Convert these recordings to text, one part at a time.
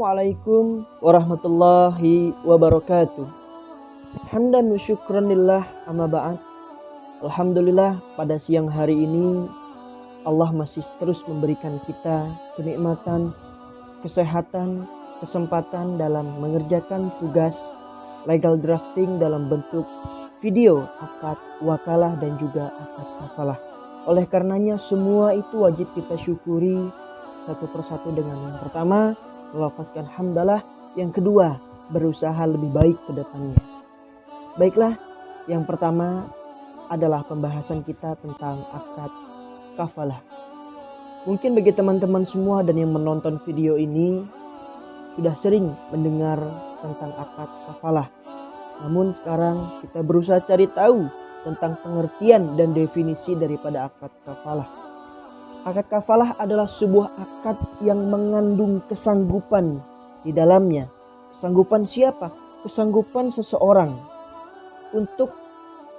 Assalamualaikum warahmatullahi wabarakatuh. Hamdan wa syukran lillah amma ba'd. Alhamdulillah, pada siang hari ini Allah masih terus memberikan kita kenikmatan, kesehatan, kesempatan dalam mengerjakan tugas legal drafting dalam bentuk video akad wakalah dan juga akad kafalah. Oleh karenanya semua itu wajib kita syukuri satu persatu dengan yang pertama melafazkan hamdalah, yang kedua berusaha lebih baik ke depannya. Baiklah, yang pertama adalah pembahasan kita tentang akad kafalah. Mungkin bagi teman-teman semua dan yang menonton video ini sudah sering mendengar tentang akad kafalah. Namun sekarang kita berusaha cari tahu tentang pengertian dan definisi daripada akad kafalah. Akad kafalah adalah sebuah akad yang mengandung kesanggupan di dalamnya. Kesanggupan siapa? Kesanggupan seseorang untuk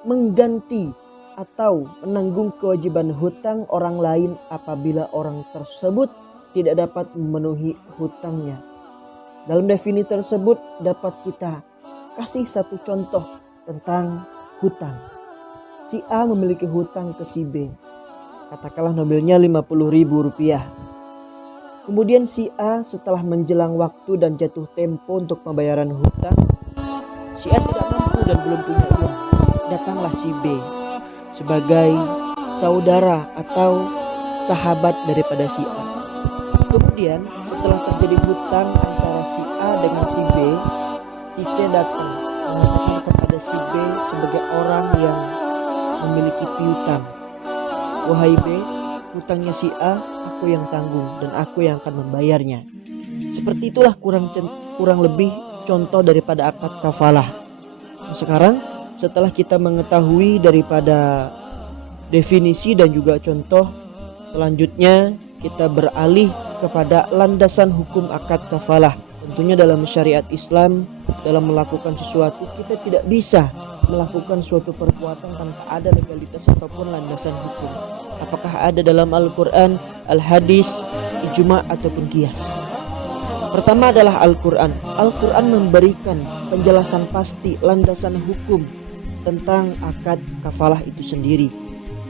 mengganti atau menanggung kewajiban hutang orang lain apabila orang tersebut tidak dapat memenuhi hutangnya. Dalam definisi tersebut dapat kita kasih satu contoh tentang hutang. Si A memiliki hutang ke si B. Katakanlah nobelnya Rp50.000. Kemudian si A setelah menjelang waktu dan jatuh tempo untuk pembayaran hutang, si A tidak mampu dan belum punya uang. Datanglah si B sebagai saudara atau sahabat daripada si A. Kemudian setelah terjadi hutang antara si A dengan si B, si C datang mengatakan kepada si B sebagai orang yang memiliki piutang, "Wahai B, hutangnya si A aku yang tanggung dan aku yang akan membayarnya." Seperti itulah kurang lebih contoh daripada akad kafalah. Nah, sekarang setelah kita mengetahui daripada definisi dan juga contoh, selanjutnya kita beralih kepada landasan hukum akad kafalah. Tentunya dalam syariat Islam, dalam melakukan sesuatu kita tidak bisa melakukan suatu perbuatan tanpa ada legalitas ataupun landasan hukum. Apakah ada dalam Al-Quran, Al-Hadis, Ijma' ataupun Qiyas? Pertama adalah Al-Quran. Al-Quran memberikan penjelasan pasti landasan hukum tentang akad kafalah itu sendiri,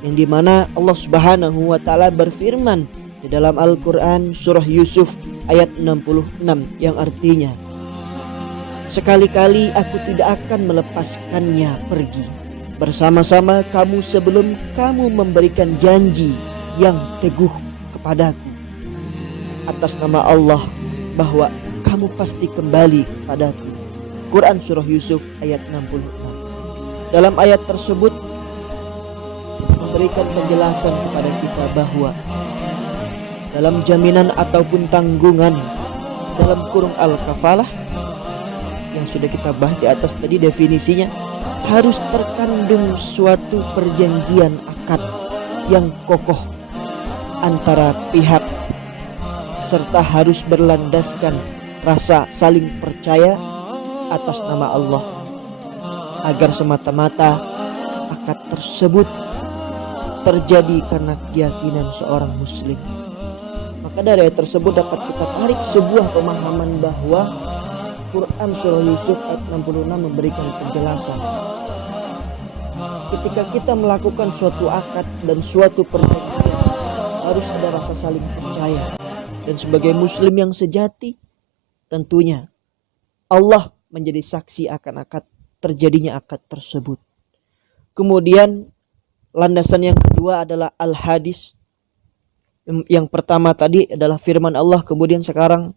yang dimana Allah Subhanahu wa Ta'ala berfirman di dalam Al-Quran surah Yusuf ayat 66 yang artinya, "Sekali-kali aku tidak akan melepaskannya pergi bersama-sama kamu sebelum kamu memberikan janji yang teguh kepadaku atas nama Allah bahwa kamu pasti kembali padaku." Quran surah Yusuf ayat 66. Dalam ayat tersebut memberikan penjelasan kepada kita bahwa dalam jaminan ataupun tanggungan dalam kurung al-kafalah yang sudah kita bahas di atas tadi definisinya, harus terkandung suatu perjanjian akad yang kokoh antara pihak serta harus berlandaskan rasa saling percaya atas nama Allah, agar semata-mata akad tersebut terjadi karena keyakinan seorang muslim. Maka dari ayat tersebut dapat kita tarik sebuah pemahaman bahwa Quran surah Yusuf ayat 66 memberikan penjelasan. Ketika kita melakukan suatu akad dan suatu perjanjian, harus ada rasa saling percaya. Dan sebagai muslim yang sejati, tentunya Allah menjadi saksi akan akad terjadinya akad tersebut. Kemudian landasan yang kedua adalah Al-Hadis. Yang pertama tadi adalah firman Allah, kemudian sekarang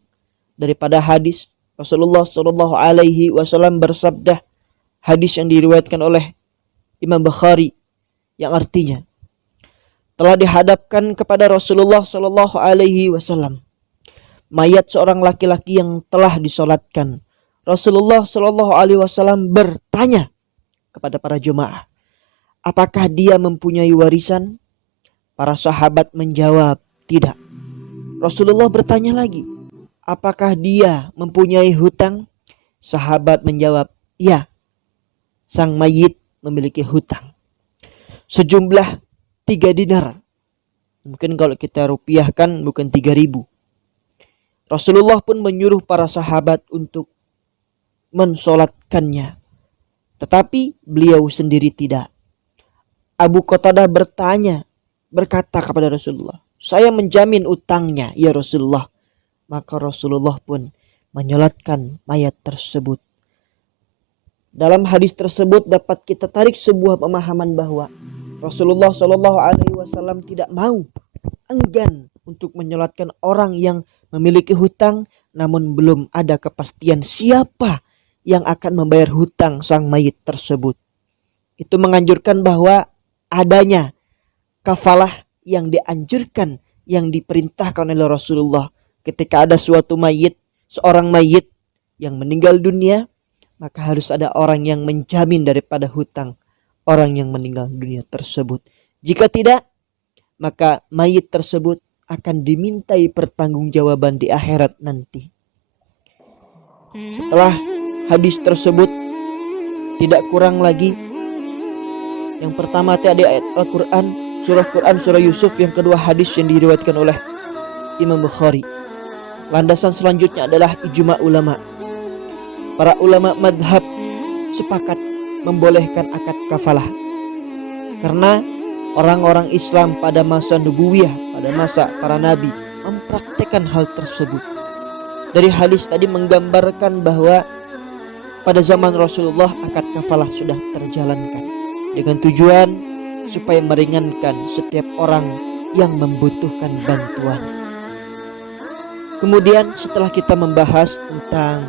daripada hadis. Rasulullah Shallallahu Alaihi Wasallam bersabda, hadis yang diriwayatkan oleh Imam Bukhari, yang artinya, telah dihadapkan kepada Rasulullah Shallallahu Alaihi Wasallam mayat seorang laki-laki yang telah disolatkan. Rasulullah Shallallahu Alaihi Wasallam bertanya kepada para jemaah, apakah dia mempunyai warisan? Para sahabat menjawab, tidak. Rasulullah bertanya lagi, apakah dia mempunyai hutang? Sahabat menjawab, ya, sang mayit memiliki hutang sejumlah 3 dinar. Mungkin kalau kita rupiahkan bukan 3.000. Rasulullah pun menyuruh para sahabat untuk mensolatkannya. Tetapi beliau sendiri tidak. Abu Qatadah berkata kepada Rasulullah, "Saya menjamin utangnya ya Rasulullah." Maka Rasulullah pun menyolatkan mayat tersebut. Dalam hadis tersebut dapat kita tarik sebuah pemahaman bahwa Rasulullah Shallallahu Alaihi Wasallam tidak mau, enggan untuk menyolatkan orang yang memiliki hutang, namun belum ada kepastian siapa yang akan membayar hutang sang mayit tersebut. Itu menganjurkan bahwa adanya kafalah yang dianjurkan, yang diperintahkan oleh Rasulullah ketika ada suatu mayit, seorang mayit yang meninggal dunia, maka harus ada orang yang menjamin daripada hutang orang yang meninggal dunia tersebut. Jika tidak, maka mayit tersebut akan dimintai pertanggungjawaban di akhirat nanti. Setelah hadis tersebut, tidak kurang lagi, yang pertama tadi ayat Al-Quran, surah Yusuf, yang kedua hadis yang diriwayatkan oleh Imam Bukhari. Landasan selanjutnya adalah ijma ulama. Para ulama madhab sepakat membolehkan akad kafalah, karena orang-orang Islam pada masa nubuwiyah, pada masa para nabi, mempraktekkan hal tersebut. Dari hadis tadi menggambarkan bahwa pada zaman Rasulullah akad kafalah sudah terjalankan dengan tujuan supaya meringankan setiap orang yang membutuhkan bantuan. Kemudian setelah kita membahas tentang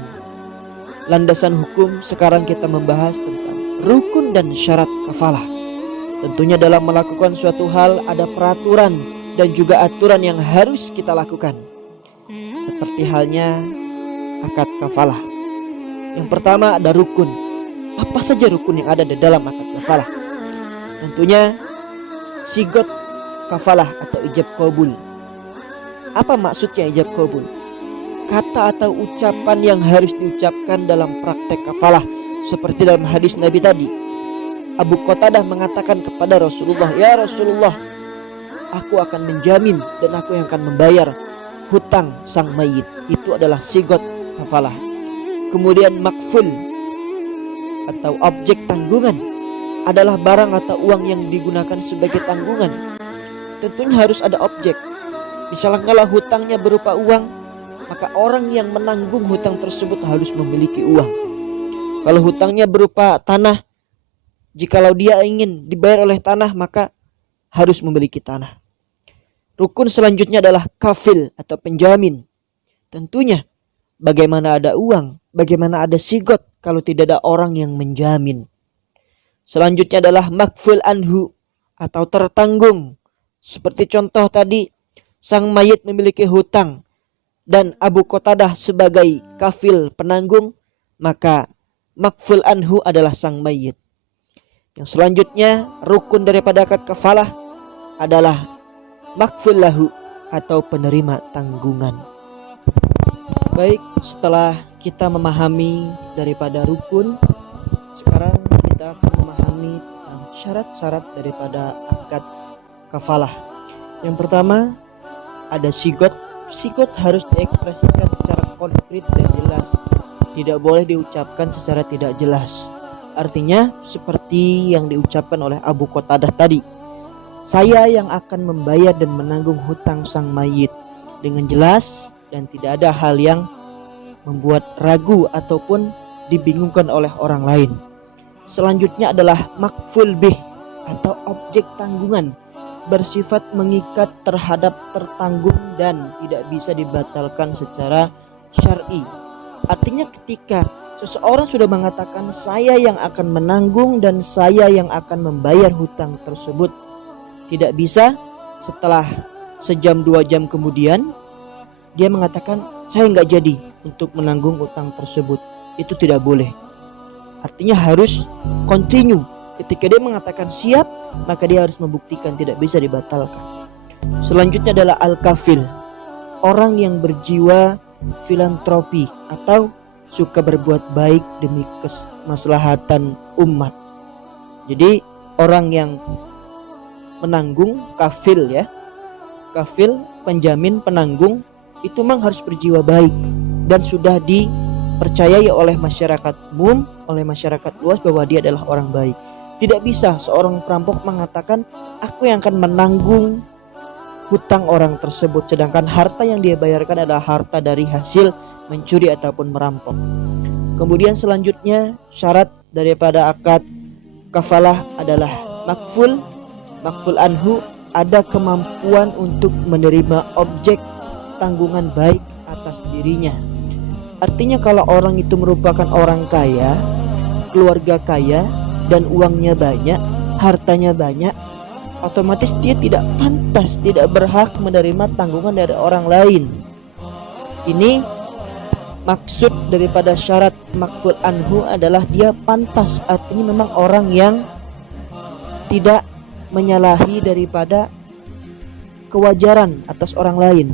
landasan hukum, sekarang kita membahas tentang rukun dan syarat kafalah. Tentunya dalam melakukan suatu hal ada peraturan dan juga aturan yang harus kita lakukan. Seperti halnya akad kafalah. Yang pertama ada rukun. Apa saja rukun yang ada di dalam akad kafalah? Tentunya sigot kafalah atau ijab qabul. Apa maksudnya ijab qabul? Kata atau ucapan yang harus diucapkan dalam praktek kafalah, seperti dalam hadis Nabi tadi. Abu Qatadah mengatakan kepada Rasulullah, "Ya Rasulullah, aku akan menjamin dan aku yang akan membayar hutang sang mayit." Itu adalah sigot kafalah. Kemudian makful atau objek tanggungan adalah barang atau uang yang digunakan sebagai tanggungan. Tentunya harus ada objek. Misalnya kalau hutangnya berupa uang, maka orang yang menanggung hutang tersebut harus memiliki uang. Kalau hutangnya berupa tanah, jikalau dia ingin dibayar oleh tanah, maka harus memiliki tanah. Rukun selanjutnya adalah kafil atau penjamin. Tentunya bagaimana ada uang, bagaimana ada sigot kalau tidak ada orang yang menjamin. Selanjutnya adalah makful anhu atau tertanggung. Seperti contoh tadi, sang mayit memiliki hutang dan Abu Qatadah sebagai kafil penanggung, maka makful anhu adalah sang mayit. Yang selanjutnya rukun daripada akad kafalah adalah makful lahu atau penerima tanggungan. Baik, setelah kita memahami daripada rukun, sekarang kita akan memahami tentang syarat-syarat daripada akad kafalah. Yang pertama ada sigot. Sigot harus diekspresikan secara konkret dan jelas, tidak boleh diucapkan secara tidak jelas. Artinya seperti yang diucapkan oleh Abu Qatadah tadi, "Saya yang akan membayar dan menanggung hutang sang mayit," dengan jelas dan tidak ada hal yang membuat ragu ataupun dibingungkan oleh orang lain. Selanjutnya adalah makful bih atau objek tanggungan, bersifat mengikat terhadap tertanggung dan tidak bisa dibatalkan secara syar'i. Artinya ketika seseorang sudah mengatakan saya yang akan menanggung dan saya yang akan membayar hutang tersebut, tidak bisa setelah sejam 2 jam kemudian dia mengatakan saya nggak jadi untuk menanggung hutang tersebut. Itu tidak boleh. Artinya harus continue. Ketika dia mengatakan siap, maka dia harus membuktikan, tidak bisa dibatalkan. Selanjutnya adalah al-kafil, orang yang berjiwa filantropi atau suka berbuat baik demi kemaslahatan umat. Jadi orang yang menanggung, kafil ya, kafil penjamin penanggung, itu memang harus berjiwa baik dan sudah dipercayai oleh masyarakat umum, oleh masyarakat luas bahwa dia adalah orang baik. Tidak bisa seorang perampok mengatakan aku yang akan menanggung hutang orang tersebut, sedangkan harta yang dia bayarkan adalah harta dari hasil mencuri ataupun merampok. Kemudian selanjutnya syarat daripada akad kafalah adalah makful anhu, ada kemampuan untuk menerima objek tanggungan baik atas dirinya. Artinya kalau orang itu merupakan orang kaya, keluarga kaya, dan uangnya banyak, hartanya banyak, otomatis dia tidak pantas, tidak berhak menerima tanggungan dari orang lain. Ini maksud daripada syarat makful anhu adalah dia pantas, artinya memang orang yang tidak menyalahi daripada kewajaran atas orang lain.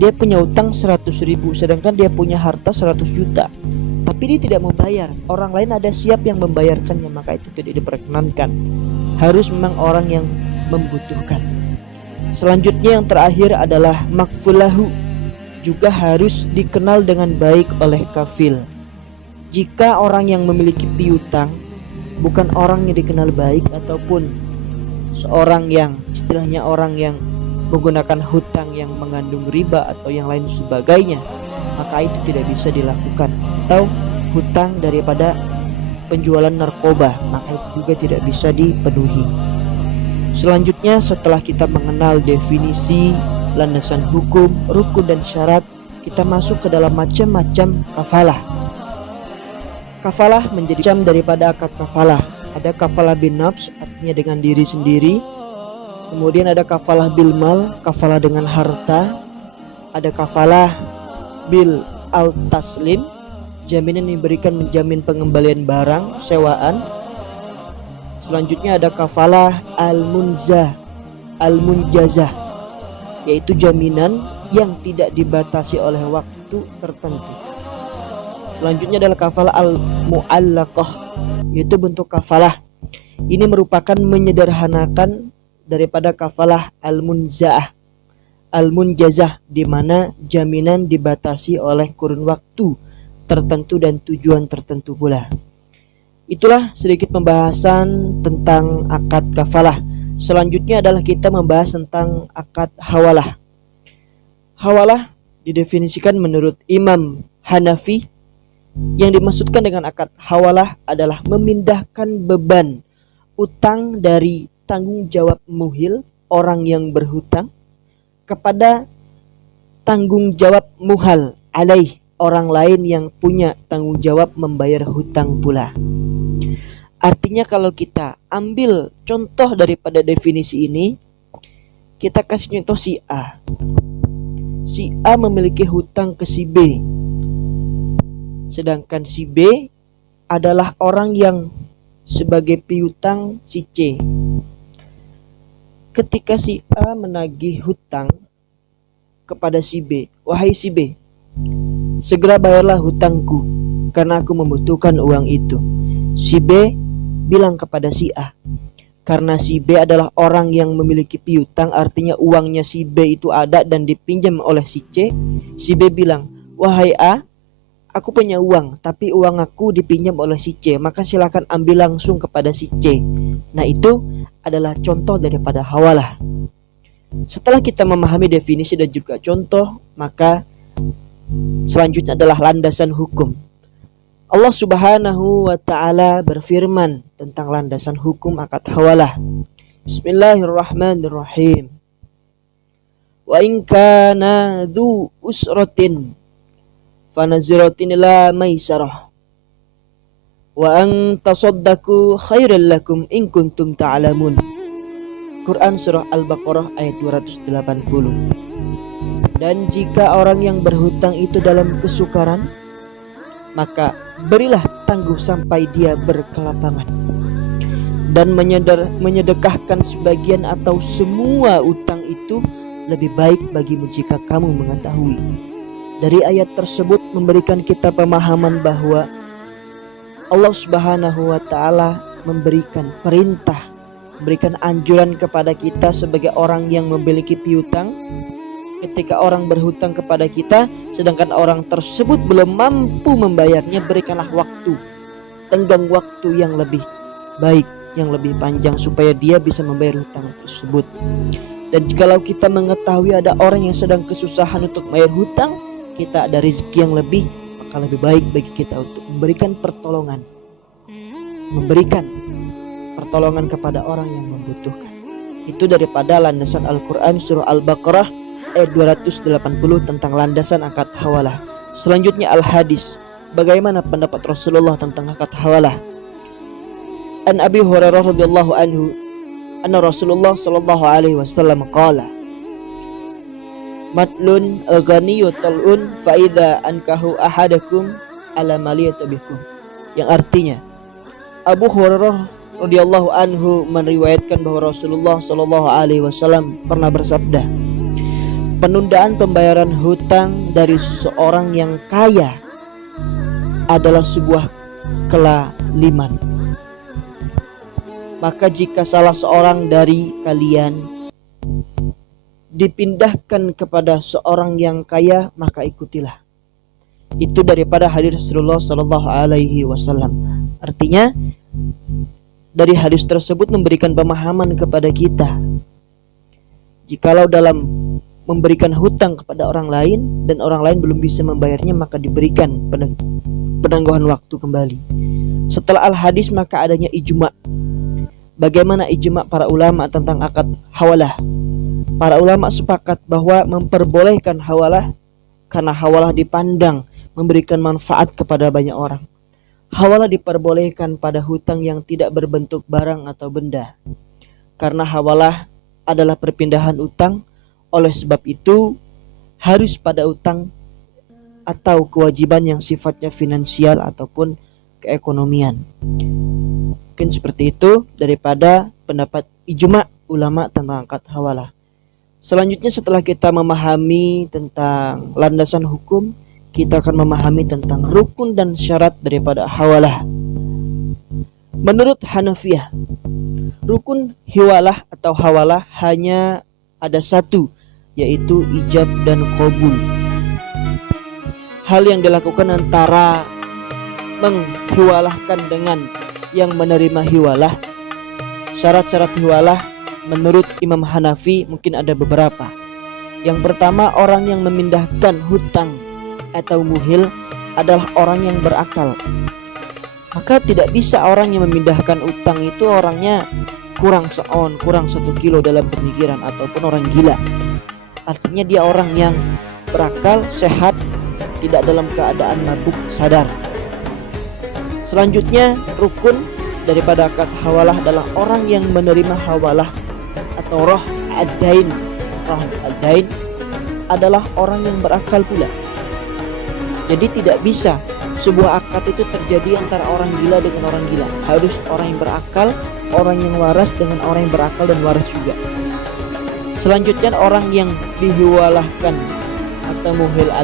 Dia punya utang 100.000, sedangkan dia punya harta 100 juta, tapi dia tidak membayar. Orang lain ada siap yang membayarkannya, maka itu tidak diperkenankan. Harus memang orang yang membutuhkan. Selanjutnya yang terakhir adalah makfulahu, juga harus dikenal dengan baik oleh kafil. Jika orang yang memiliki piutang bukan orang yang dikenal baik ataupun seorang yang istilahnya orang yang menggunakan hutang yang mengandung riba atau yang lain sebagainya, maka itu tidak bisa dilakukan. Atau hutang daripada penjualan narkoba, maka itu juga tidak bisa dipenuhi. Selanjutnya setelah kita mengenal definisi, landasan hukum, rukun dan syarat, kita masuk ke dalam macam-macam kafalah. Kafalah menjadi macam daripada akad kafalah. Ada kafalah bin nafs, artinya dengan diri sendiri. Kemudian ada kafalah bil mal, kafalah dengan harta. Ada kafalah bil al taslim, jaminan yang diberikan menjamin pengembalian barang, sewaan. Selanjutnya ada kafalah al-munjazah, yaitu jaminan yang tidak dibatasi oleh waktu tertentu. Selanjutnya adalah kafalah al-mu'allaqah, yaitu bentuk kafalah. Ini merupakan menyederhanakan daripada kafalah al-munjazah, di mana jaminan dibatasi oleh kurun waktu tertentu dan tujuan tertentu pula. Itulah sedikit pembahasan tentang akad kafalah. Selanjutnya adalah kita membahas tentang akad hawalah. Hawalah didefinisikan menurut Imam Hanafi. Yang dimaksudkan dengan akad hawalah adalah memindahkan beban utang dari tanggung jawab muhil, orang yang berhutang, kepada tanggung jawab muhal alaih, orang lain yang punya tanggung jawab membayar hutang pula. Artinya kalau kita ambil contoh daripada definisi ini, kita kasih contoh si A. Si A memiliki hutang ke si B, sedangkan si B adalah orang yang sebagai piutang si C. Ketika si A menagih hutang kepada si B, wahai si B, segera bayarlah hutangku karena aku membutuhkan uang itu. Si B bilang kepada si A, karena si B adalah orang yang memiliki piutang, artinya uangnya si B itu ada dan dipinjam oleh si C. Si B bilang, wahai A, aku punya uang, tapi uang aku dipinjam oleh si C, maka silakan ambil langsung kepada si C. Nah, itu adalah contoh daripada hawalah. Setelah kita memahami definisi dan juga contoh, maka selanjutnya adalah landasan hukum. Allah Subhanahu wa ta'ala berfirman tentang landasan hukum akad hawalah. Bismillahirrahmanirrahim. Wa in kana dzu usratin fanaziratin ila maisarah wa an tasaddaqu khairal lakum in kuntum ta'lamun. Quran surah Al-Baqarah ayat 280. Dan jika orang yang berhutang itu dalam kesukaran, maka berilah tangguh sampai dia berkelapangan, dan menyedekahkan sebagian atau semua utang itu lebih baik bagimu jika kamu mengetahui. Dari ayat tersebut memberikan kita pemahaman bahwa Allah Subhanahu wa ta'ala memberikan perintah, memberikan anjuran kepada kita sebagai orang yang memiliki piutang, ketika orang berhutang kepada kita sedangkan orang tersebut belum mampu membayarnya, berikanlah waktu, tenggang waktu yang lebih baik, yang lebih panjang supaya dia bisa membayar hutang tersebut. Dan jikalau kita mengetahui ada orang yang sedang kesusahan untuk membayar hutang, kita ada rezeki yang lebih, maka lebih baik bagi kita untuk memberikan pertolongan kepada orang yang membutuhkan. Itu daripada landasan Al-Quran surah Al-Baqarah ayat 280 tentang landasan akad hawalah. Selanjutnya al-hadis, bagaimana pendapat Rasulullah tentang akad hawalah. An Abi Hurairah radhiyallahu anhu anna Rasulullah sallallahu alaihi wasallam qala matlun al-ghaniyyu tal'un fa idza ankahu ahadakum ala maliyati bikum, yang artinya Abu Hurairah radhiyallahu anhu meriwayatkan bahwa Rasulullah sallallahu alaihi wasallam pernah bersabda, penundaan pembayaran hutang dari seseorang yang kaya adalah sebuah kelaliman. Maka jika salah seorang dari kalian dipindahkan kepada seorang yang kaya, maka ikutilah. Itu daripada hadis Rasulullah sallallahu alaihi wasallam. Artinya dari hadis tersebut memberikan pemahaman kepada kita, jikalau dalam memberikan hutang kepada orang lain dan orang lain belum bisa membayarnya, maka diberikan penangguhan waktu kembali. Setelah al-hadis maka adanya ijma'. Bagaimana ijma' para ulama tentang akad hawalah? Para ulama sepakat bahwa memperbolehkan hawalah karena hawalah dipandang memberikan manfaat kepada banyak orang. Hawalah diperbolehkan pada hutang yang tidak berbentuk barang atau benda, karena hawalah adalah perpindahan utang. Oleh sebab itu harus pada utang atau kewajiban yang sifatnya finansial ataupun keekonomian. Mungkin seperti itu daripada pendapat ijma' ulama tentang akad hawalah. Selanjutnya setelah kita memahami tentang landasan hukum, kita akan memahami tentang rukun dan syarat daripada hawalah. Menurut Hanafiyah, rukun hiwalah atau hawalah hanya ada satu, yaitu ijab dan qabul. Hal yang dilakukan antara menghiwalahkan dengan yang menerima hiwalah. Syarat-syarat hiwalah menurut Imam Hanafi mungkin ada beberapa. Yang pertama, orang yang memindahkan hutang atau muhil adalah orang yang berakal. Maka tidak bisa orang yang memindahkan utang itu orangnya kurang 1 kilo dalam pemikiran ataupun orang gila. Artinya dia orang yang berakal, sehat, tidak dalam keadaan mabuk, sadar. Selanjutnya rukun daripada akad hawalah adalah orang yang menerima hawalah atau roh ad-dain. Roh ad-dain adalah orang yang berakal pula. Jadi tidak bisa sebuah akad itu terjadi antara orang gila dengan orang gila. Harus orang yang berakal, orang yang waras dengan orang yang berakal dan waras juga. Selanjutnya orang yang dihiwalahkan atau muhal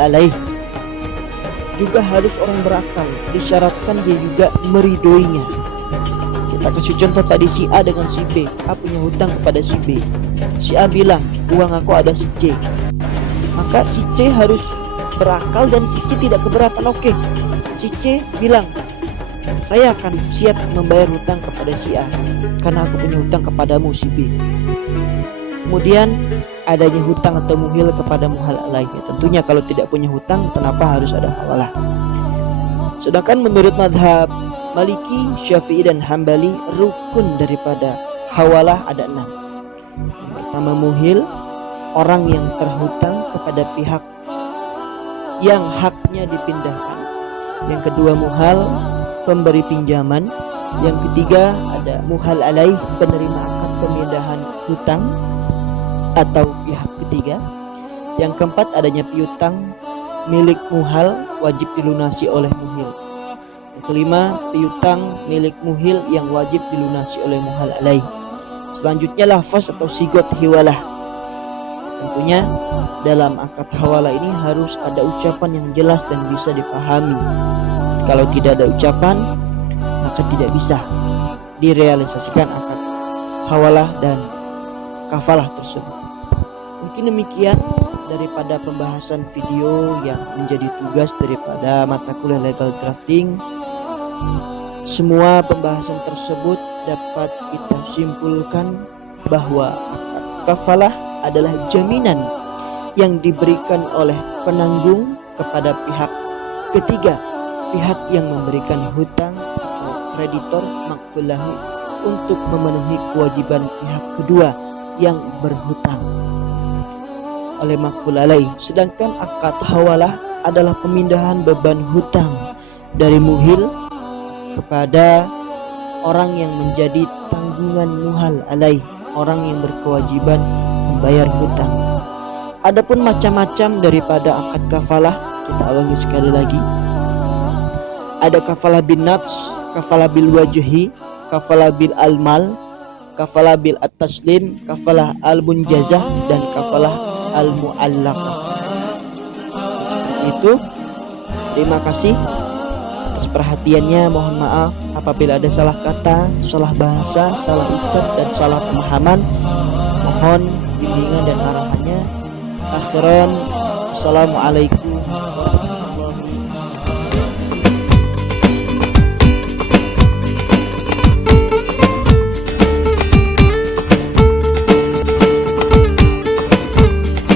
alaih juga harus orang berakal. Disyaratkan dia juga meridoinya. Kita kasih contoh tadi, si A dengan si B. A punya hutang kepada si B. Si A bilang, uang aku ada si C. Maka si C harus berakal dan si C tidak keberatan. Oke, si C bilang, saya akan siap membayar hutang kepada si A karena aku punya hutang kepadamu si B. Kemudian adanya hutang atau muhil kepada muhal alaih. Tentunya kalau tidak punya hutang, kenapa harus ada hawalah? Sedangkan menurut madhab Maliki, Syafi'i dan Hambali, rukun daripada hawalah ada 6. Yang pertama muhil, orang yang terhutang kepada pihak yang haknya dipindahkan. Yang kedua muhal, pemberi pinjaman. Yang ketiga ada muhal alaih, penerima akad pemindahan hutang atau pihak ketiga. Yang keempat adanya piutang milik muhal, wajib dilunasi oleh muhil. Yang kelima piutang milik muhil yang wajib dilunasi oleh muhal alaih. Selanjutnya lafaz atau sigot hiwalah. Tentunya dalam akad hawalah ini harus ada ucapan yang jelas dan bisa dipahami. Kalau tidak ada ucapan, maka tidak bisa direalisasikan akad hawalah dan kafalah tersebut. Mungkin demikian daripada pembahasan video yang menjadi tugas daripada mata kuliah legal drafting. Semua pembahasan tersebut dapat kita simpulkan bahwa akad kafalah adalah jaminan yang diberikan oleh penanggung kepada pihak ketiga, pihak yang memberikan hutang atau kreditor makfulahu, untuk memenuhi kewajiban pihak kedua yang berhutang oleh makful alaih. Sedangkan akad hawalah adalah pemindahan beban hutang dari muhil kepada orang yang menjadi tanggungan muhal alaih, orang yang berkewajiban membayar hutang. Adapun macam-macam daripada akad kafalah, kita ulangi sekali lagi. Ada kafalah bin nafs, kafalah bil wajhi, kafalah bil almal, kafalah bil at-taslim, kafalah al-munjazah, dan kafalah al-mu'allaqah. Seperti itu. Terima kasih atas perhatiannya. Mohon maaf apabila ada salah kata, salah bahasa, salah ucap, dan salah pemahaman. Mohon bimbingan dan arahannya. Akhiran, assalamualaikum warahmatullahi wabarakatuh.